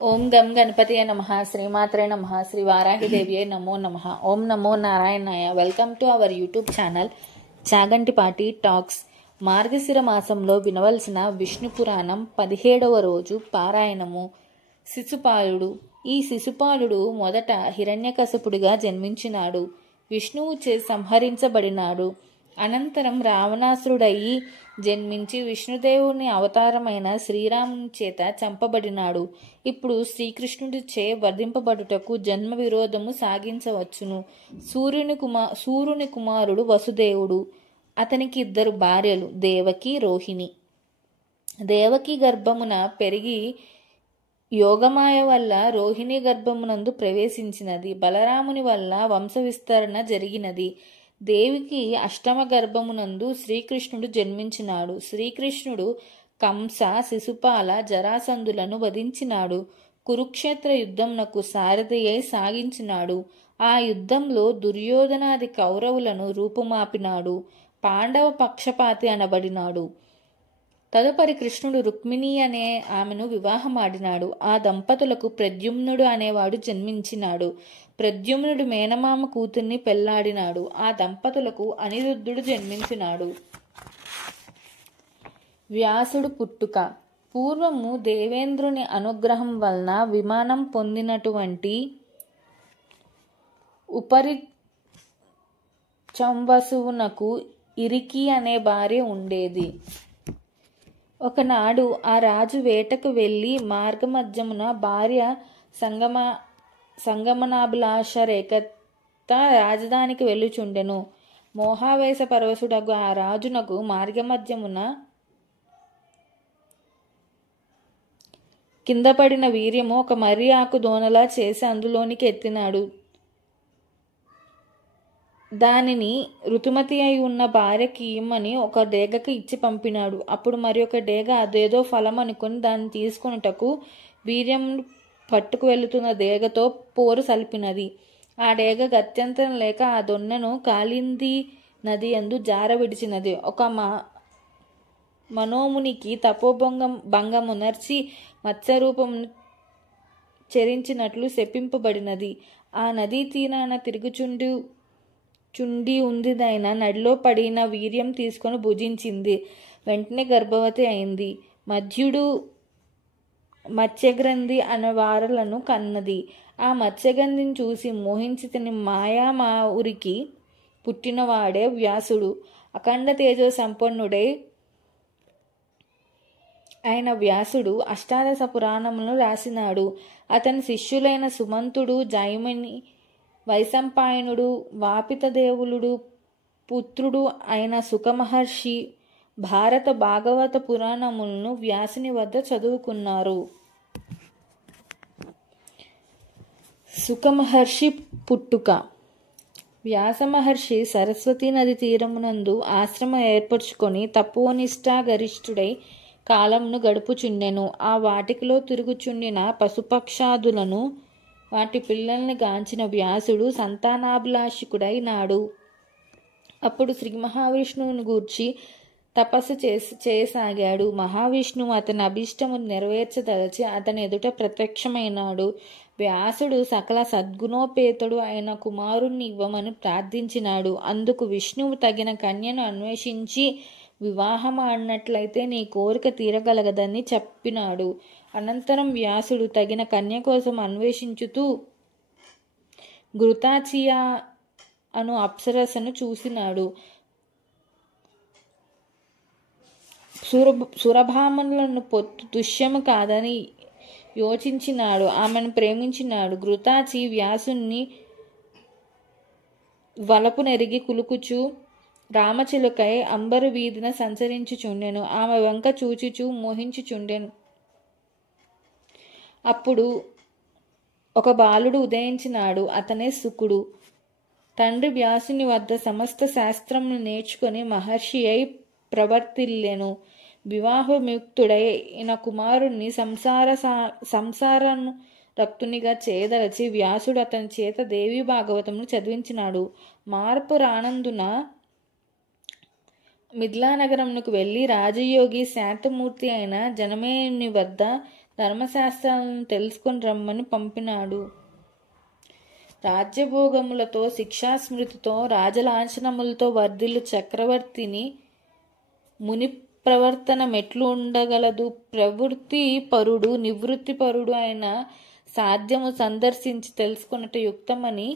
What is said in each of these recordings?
ఓం గం గణపతియే నమః శ్రీమాత్రే నమః శ్రీ వారాహిదేవ్యే నమో నమః. ఓం నమో నారాయణాయ. Welcome to our YouTube channel Chagantipati talks. మార్గశిర మాసంలో వినవలసిన విష్ణు పురాణం 17వ రోజు పారాయణము. శిశుపాలుడు. ఈ శిశుపాలుడు మొదట హిరణ్యకశపుడిగా జన్మించినాడు. విష్ణువు చే సంహరించబడినాడు. అనంతరం రావణాసురుడయి జన్మించి విష్ణుదేవుని అవతారమైన శ్రీరాముని చేత చంపబడినాడు. ఇప్పుడు శ్రీకృష్ణుడి చే వర్ధింపబడుటకు జన్మ విరోధము సాగించవచ్చును. సూర్యుని కుమారుడు వసుదేవుడు. అతనికి 2 భార్యలు, దేవకి, రోహిణి. దేవకి గర్భమున పెరిగి యోగమాయ వల్ల రోహిణి గర్భమునందు ప్రవేశించినది. బలరాముని వల్ల వంశ విస్తరణ జరిగినది. దేవికి అష్టమ గర్భమునందు శ్రీకృష్ణుడు జన్మించినాడు. శ్రీకృష్ణుడు కంస, శిశుపాల, జరాసంధులను వధించినాడు. కురుక్షేత్ర యుద్ధమునకు సారథి అయి సాగించినాడు. ఆ యుద్ధంలో దుర్యోధనాది కౌరవులను రూపుమాపినాడు. పాండవ పక్షపాతి అనబడినాడు. తదుపరి కృష్ణుడు రుక్మిణి అనే ఆమెను వివాహమాడినాడు. ఆ దంపతులకు ప్రద్యుమ్నుడు అనేవాడు జన్మించినాడు. ప్రద్యుమ్నుడు మేనమామ కూతుర్ని పెళ్లాడినాడు. ఆ దంపతులకు అనిరుద్ధుడు జన్మించినాడు. వ్యాసుడు పుట్టుక. పూర్వము దేవేంద్రుని అనుగ్రహం వలన విమానం పొందినటువంటి ఉపరిచంవసువునకు ఇరికి అనే భార్య ఉండేది. ఒకనాడు ఆ రాజు వేటకు వెళ్ళి మార్గమధ్యమున భార్య సంగమనాభిలాష రేఖత రాజధానికి వెళ్ళుచుండెను. మోహావేశ పరవశుడగు ఆ రాజునకు మార్గమధ్యమున కింద పడిన వీర్యము ఒక మర్రి ఆకు దోనలా చేసి అందులోనికి ఎత్తినాడు. దానిని ఋతుమతి అయి ఉన్న భార్యకి ఇమ్మని ఒక డేగకి ఇచ్చి పంపినాడు. అప్పుడు మరి ఒక డేగ అదేదో ఫలం అనుకుని దాన్ని తీసుకొనుటకు వీర్యం పట్టుకు వెళుతున్న డేగతో పోరు సలిపినది. ఆ డేగ గత్యంతరం లేక ఆ దొన్నను కాళింది నది యందు జార విడిచినది. ఒక మనోమునికి తపోభంగమునర్చి మత్స్యరూపమును చెరించినట్లు శపింపబడినది. ఆ నదీ తీరాన చుండి ఉందిదైన నడిలో పడిన వీర్యం తీసుకొని భుజించింది. వెంటనే గర్భవతి అయింది. మధ్యుడు మత్స్యగ్రంథి అనే వారలను కన్నది. ఆ మత్స్యగ్రంథిని చూసి మోహించి తిని మాయా మా ఊరికి పుట్టినవాడే వ్యాసుడు. అఖండ తేజో సంపన్నుడై ఆయన వ్యాసుడు అష్టాదశ పురాణములను రాసినాడు. అతని శిష్యులైన సుమంతుడు, జైమిని, వైశంపాయనుడు, వాపితదేవులుడు పుత్రుడు అయిన సుఖమహర్షి భారత భాగవత పురాణములను వ్యాసుని వద్ద చదువుకున్నారు. సుఖమహర్షి పుట్టుక. వ్యాసమహర్షి సరస్వతీ నది తీరమునందు ఆశ్రమం ఏర్పరచుకొని తపోనిష్టా గరిష్ఠుడై కాలమును గడుపుచుండెను. ఆ వాటికలో తిరుగుచుండిన పశుపక్షాదులను వాటి పిల్లల్ని గాంచిన వ్యాసుడు సంతానాభిలాషికుడై నాడు. అప్పుడు శ్రీ మహావిష్ణువుని గూర్చి తపస్సు చేయసాగాడు. మహావిష్ణువు అతని అభిష్టము నెరవేర్చదలచి అతని ఎదుట ప్రత్యక్షమైనాడు. వ్యాసుడు సకల సద్గుణోపేతుడు అయిన కుమారుణ్ణి ఇవ్వమని ప్రార్థించినాడు. అందుకు విష్ణువు తగిన కన్యను అన్వేషించి వివాహమాడినట్లయితే నీ కోరిక తీరగలగదని చెప్పినాడు. అనంతరం వ్యాసుడు తగిన కన్య కోసం అన్వేషించుతూ ఘృతాచియ అను అప్సరసను చూసినాడు. సురభామనులను పొత్తు దుష్యము కాదని యోచించినాడు. ఆమెను ప్రేమించినాడు. ఘృతాచి వ్యాసుని వలపు నెరిగి కులుకుచు రామచిలుకై అంబరు వీధిన సంచరించుచుండెను. ఆమె వంక చూచుచూ మోహించుచుండెను. అప్పుడు ఒక బాలుడు ఉదయించినాడు. అతనే శుకుడు. తండ్రి వ్యాసుని వద్ద సమస్త శాస్త్రములు నేర్చుకొని మహర్షి అయి ప్రవర్తిల్లెను. వివాహముక్తుడైన కుమారుణ్ణి సంసారను రక్తునిగా చేయదలచి వ్యాసుడు అతని చేత దేవీ భాగవతమును చదివించినాడు. మార్పు రానందున మిథిలా నగరమునకు వెళ్ళి రాజయోగి శాంతమూర్తి అయిన జనమేయుని వద్ద ధర్మశాస్త్రాలను తెలుసుకొని రమ్మని పంపినాడు. రాజ్యభోగములతో, శిక్షాస్మృతితో, రాజలాంఛనములతో వర్ధిల్లు చక్రవర్తిని ముని ప్రవర్తన మెట్లు ఉండగలదు. ప్రవృత్తి పరుడు, నివృత్తి పరుడు అయిన సాధ్యము సందర్శించి తెలుసుకొనుట యుక్తమని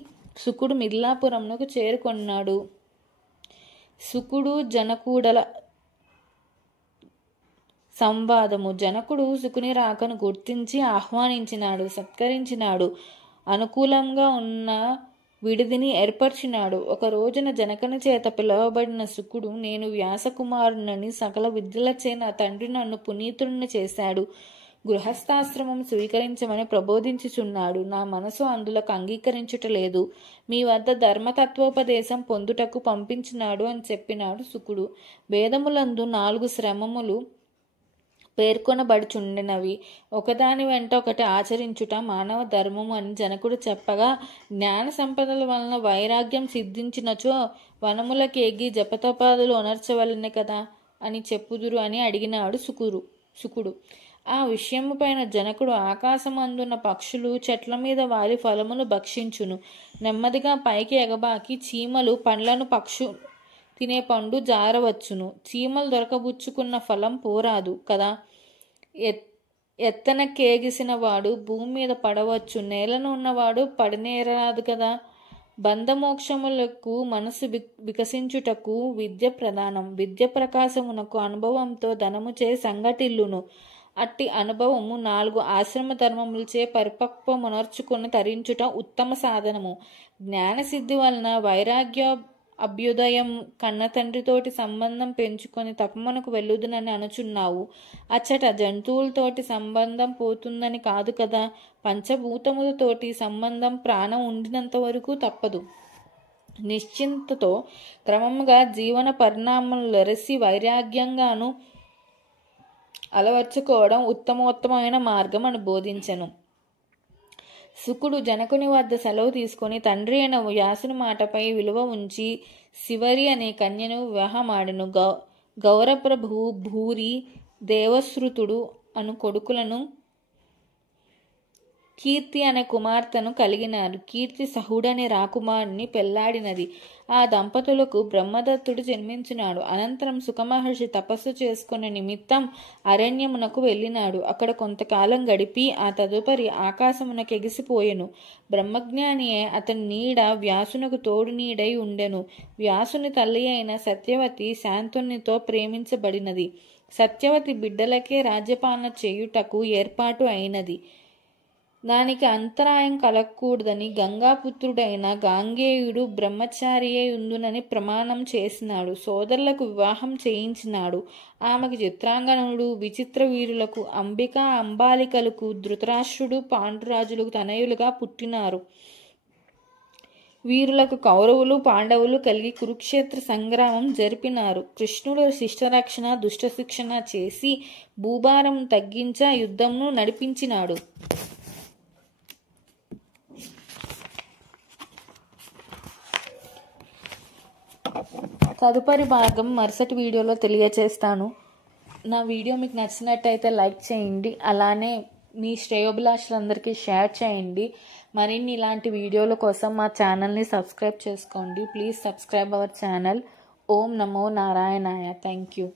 శుకుడు మిథిలాపురమునకు చేరుకొన్నాడు. శుకుడు జనకుడల సంవాదము. జనకుడు శుకుని రాకను గుర్తించి ఆహ్వానించినాడు, సత్కరించినాడు, అనుకూలంగా ఉన్న విడిదిని ఏర్పరిచినాడు. ఒక రోజున జనకుని చేత పిలువబడిన శుకుడు, నేను వ్యాసకుమారునని, సకల విద్యలచే నా తండ్రి నన్ను పునీతుడిని చేశాడు, గృహస్థాశ్రమం స్వీకరించమని ప్రబోధించుచున్నాడు. నా మనసు అందులకు అంగీకరించుటలేదు. మీ వద్ద ధర్మతత్వోపదేశం పొందుటకు పంపించినాడు అని చెప్పినాడు శుకుడు. వేదములందు 4 శ్రమములు పేర్కొనబడుచుండినవి. ఒకదాని వెంట ఒకటి ఆచరించుట మానవ ధర్మము అని జనకుడు చెప్పగా, జ్ఞాన సంపదల వలన వైరాగ్యం సిద్ధించినచో వనములకేగి జపతపాదులు ఉనర్చవలనే కదా అని చెప్పుదురు అని అడిగినాడు శుకుడు. ఆ విషయము పైన జనకుడు, ఆకాశమందున్న పక్షులు చెట్ల మీద వాలి ఫలమును భక్షించును, నెమ్మదిగా పైకి ఎగబాకి చీమలు పండ్లను పక్షు తినే పండు జారవచ్చును, చీమలు దొరకబుచ్చుకున్న ఫలం పోరాదు కదా, ఎత్తన కేగిసిన వాడు భూమి మీద పడవచ్చు, నేలను ఉన్నవాడు పడినేరాదు కదా. బంధమోక్షములకు మనసు వికసించుటకు విద్య ప్రధానం. విద్య ప్రకాశమునకు అనుభవంతో ధనముచే సంగటిల్లును. అట్టి అనుభవము 4 ఆశ్రమ ధర్మములచే పరిపక్వమునర్చుకుని తరించుట ఉత్తమ సాధనము. జ్ఞానసిద్ధి వలన వైరాగ్య అభ్యుదయం కన్న తండ్రితోటి సంబంధం పెంచుకొని తపమునకు వెళ్ళుదునని అనుచున్నావు. అచ్చట జంతువులతోటి సంబంధం పోతుందని కాదు కదా. పంచభూతములతోటి సంబంధం ప్రాణం ఉండినంత వరకు తప్పదు. నిశ్చింతతో క్రమముగా జీవన పరిణామములు ఎరసి వైరాగ్యంగాను అలవర్చుకోవడం ఉత్తమోత్తమైన మార్గం అని బోధించెను. శుకుడు జనకుని వద్ద సెలవు తీసుకొని తండ్రి అయిన వ్యాసుని మాటపై విలువ ఉంచి శివరి అనే కన్యను వివాహమాడెను. గౌరప్రభు, భూరి, దేవశ్రుతుడు అను కొడుకులను, కీర్తి అనే కుమార్తెను కలిగినారు. కీర్తి సహుడనే రాకుమారుని పెళ్లాడినది. ఆ దంపతులకు బ్రహ్మదత్తుడు జన్మించినాడు. అనంతరం సుఖమహర్షి తపస్సు చేసుకునే నిమిత్తం అరణ్యమునకు వెళ్ళినాడు. అక్కడ కొంతకాలం గడిపి ఆ తదుపరి ఆకాశమునకు ఎగిసిపోయెను. బ్రహ్మజ్ఞానియే అతని నీడ వ్యాసునకు తోడు నీడై ఉండెను. వ్యాసుని తల్లి అయిన సత్యవతి శాంతునితో ప్రేమించబడినది. సత్యవతి బిడ్డలకే రాజ్యపాలన చేయుటకు ఏర్పాటు అయినది. దానికి అంతరాయం కలగకూడదని గంగాపుత్రుడైన గాంగేయుడు బ్రహ్మచారియే ఉందునని ప్రమాణం చేసినాడు. సోదరులకు వివాహం చేయించినాడు. ఆమెకు చిత్రాంగనుడు, విచిత్ర వీరులకు అంబిక, అంబాలికలకు ధృతరాష్ట్రుడు, పాండురాజులకు తనయులుగా పుట్టినారు. వీరులకు కౌరవులు, పాండవులు కలిగి కురుక్షేత్ర సంగ్రామం జరిపినారు. కృష్ణుడు శిష్టరక్షణ, దుష్ట శిక్షణ చేసి భూభారం తగ్గించ యుద్ధంను నడిపించినాడు. తదుపరి భాగం మరుసటి వీడియోలో తెలియచేస్తాను. నా వీడియో మీకు నచ్చినట్టయితే లైక్ చేయండి. అలానే మీ శ్రేయోభిలాషులందరికీ షేర్ చేయండి. మరిన్ని ఇలాంటి వీడియోల కోసం మా ఛానల్ని సబ్స్క్రైబ్ చేసుకోండి. Please subscribe our channel. ఓం నమో నారాయణాయ. Thank you.